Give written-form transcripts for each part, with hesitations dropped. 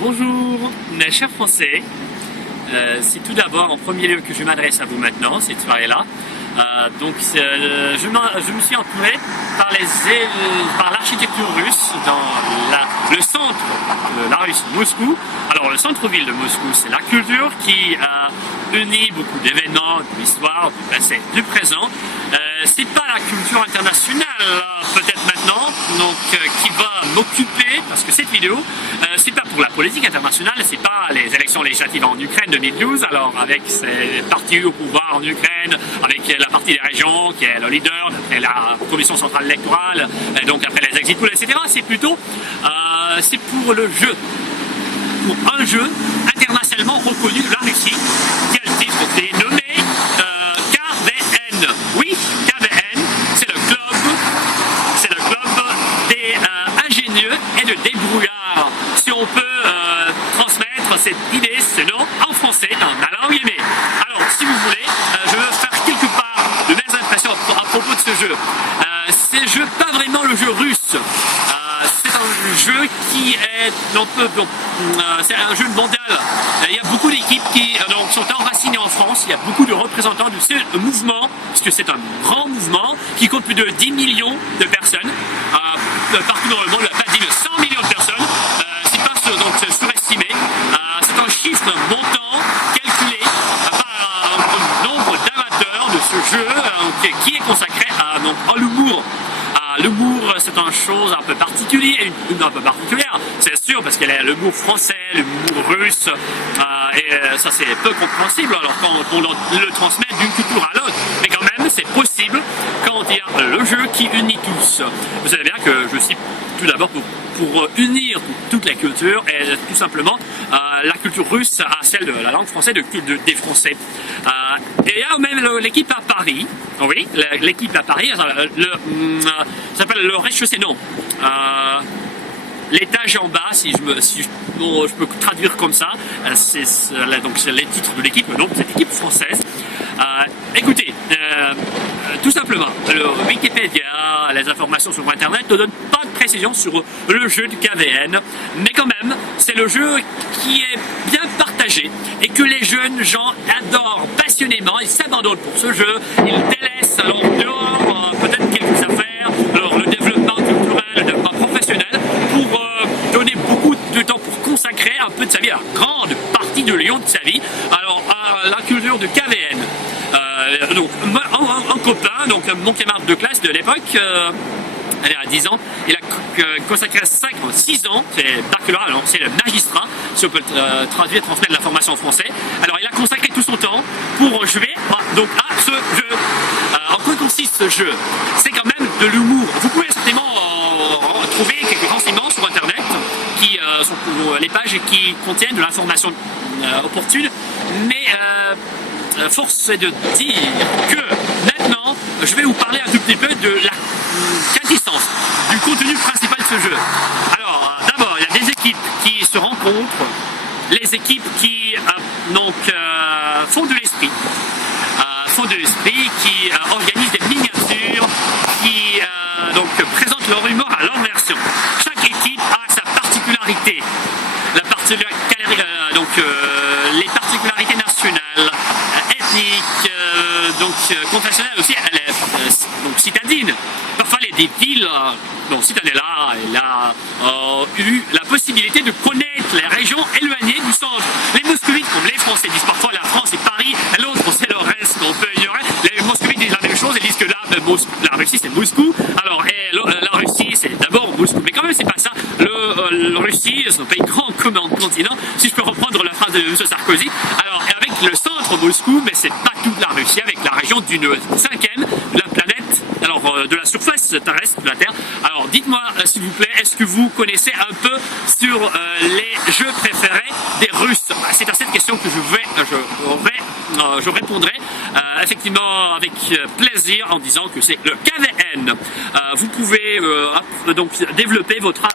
Bonjour, mes chers Français. C'est tout d'abord en premier lieu que je m'adresse à vous maintenant, cette soirée-là. Je me suis entouré par l'architecture russe dans le centre de la Russie, Moscou. Alors le centre-ville de Moscou, c'est la culture qui unit beaucoup d'événements, de l'histoire, du passé, du présent. C'est pas la culture internationale, peut-être maintenant, qui va m'occuper, parce que cette vidéo, c'est pas pour la politique internationale, c'est pas les élections législatives en Ukraine 2012, alors avec ces partis au pouvoir en Ukraine, avec la partie des régions qui est le leader, d'après la Commission centrale électorale, et donc après les exit polls, etc. C'est plutôt, c'est pour le jeu, pour un jeu internationalement reconnu de la Russie, qui a le titre, c'est nommé KVN. Oui, KVN, c'est le club des ingénieux et de débrouillards. Si on peut transmettre cette idée, ce nom, en français, dans la langue aimée. Alors, si vous voulez, je veux faire quelque part de mes impressions à propos de ce jeu. C'est un jeu, pas vraiment le jeu russe. C'est un jeu qui est c'est un jeu mondial. Il y a beaucoup d'équipes qui sont enracinées en France. Il y a beaucoup de représentants de ce mouvement, parce que c'est un grand mouvement qui compte plus de 10 millions de personnes partout dans le monde. Il n'y a pas dit de 100 millions de personnes. C'est pas surestimé. C'est un chiffre montant calculé par un nombre d'amateurs de ce jeu qui est consacré à l'humour. L'humour, c'est une chose un peu particulière, c'est sûr, parce qu'il y a l'humour français, l'humour russe, et ça c'est peu compréhensible alors quand on le transmet d'une culture à l'autre. Mais quand même, c'est possible quand il y a le jeu qui unit tous. Vous savez bien que je suis tout d'abord pour unir toute la culture et tout simplement la culture russe à celle de la langue française des Français. Et il y a même l'équipe à Paris, oui, l'équipe à Paris, ça s'appelle le rez-de-chaussée, non. L'étage en bas, si je peux traduire comme ça, c'est les titres de l'équipe, le nom de cette équipe française. Écoutez, tout simplement, le Wikipédia, les informations sur Internet ne donnent pas de précision sur le jeu du KVN, mais quand même, c'est le jeu qui est bien partagé et que les jeunes gens adorent passionnément, ils s'abandonnent pour ce jeu, ils délaissent dehors peut-être quelques affaires, le développement culturel, le développement professionnel, pour donner beaucoup de temps pour consacrer un peu de sa vie, à la grande partie de Lyon de sa vie, alors à la culture de KVN. Un copain, mon camarade de classe de l'époque, il y a 10 ans, il a consacré 6 ans, c'est baccalauréat, alors c'est le magistrat, si on peut traduire, transmettre l'information en français. Alors il a consacré tout son temps pour jouer à ce jeu. En quoi consiste ce jeu? C'est quand même de l'humour. Vous pouvez certainement trouver quelques renseignements sur Internet, qui sont les pages qui contiennent de l'information opportune, mais force est de dire que maintenant, je vais vous parler un tout petit peu de la quintessence, du contenu principal de ce jeu. Alors, d'abord, il y a des équipes qui se rencontrent, les équipes qui font de l'esprit, qui organisent des miniatures, qui présentent leur humour à leur version. Chaque équipe a sa particularité. Les particularités nationales, ethniques, confessionnelles aussi, elle est citadine. Parfois des villes citadines-là, elle a eu la possibilité de connaître les régions éloignées du centre. Les moscovites, comme les Français disent parfois la France c'est Paris, et l'autre c'est le reste, on peut ignorer. Les moscovites disent la même chose, ils disent que la Russie c'est Moscou, alors la Russie c'est d'abord Moscou. Mais quand même c'est pas ça. La Russie, c'est un pays grand comme un continent, si je peux reprendre la phrase de M. Sarkozy. Alors avec le centre Moscou, mais c'est pas toute la Russie, avec la région d'une cinquième de la planète, alors de la surface terrestre de la Terre. Alors dites-moi s'il vous plaît, est-ce que vous connaissez un peu sur les jeux préférés des Russes? C'est à cette question que je répondrai effectivement avec plaisir en disant que c'est le KVN. Vous pouvez développer votre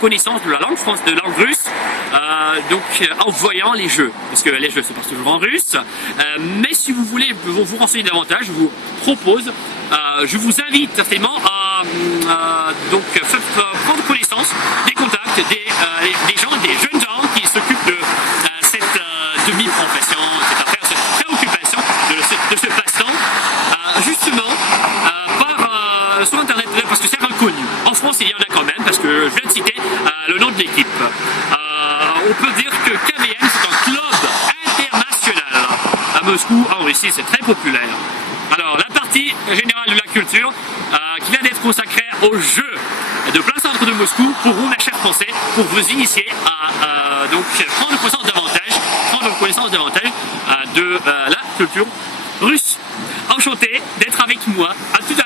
connaissance de la langue russe en voyant les jeux, parce que les jeux se passent toujours en russe, mais si vous voulez vous renseigner davantage, je vous invite certainement à prendre connaissance des contacts des gens, des jeunes gens qui sur Internet parce que c'est reconnu. En France, il y en a quand même, parce que je viens de citer le nom de l'équipe. On peut dire que KVM, c'est un club international. À Moscou, en Russie, c'est très populaire. Alors, la partie générale de la culture, qui vient d'être consacrée aux Jeux de plein centre de Moscou, pour vous, mes chers Français, pour vous initier à donc prendre connaissance davantage de la culture russe. Enchanté d'être avec moi. À tout à l'heure.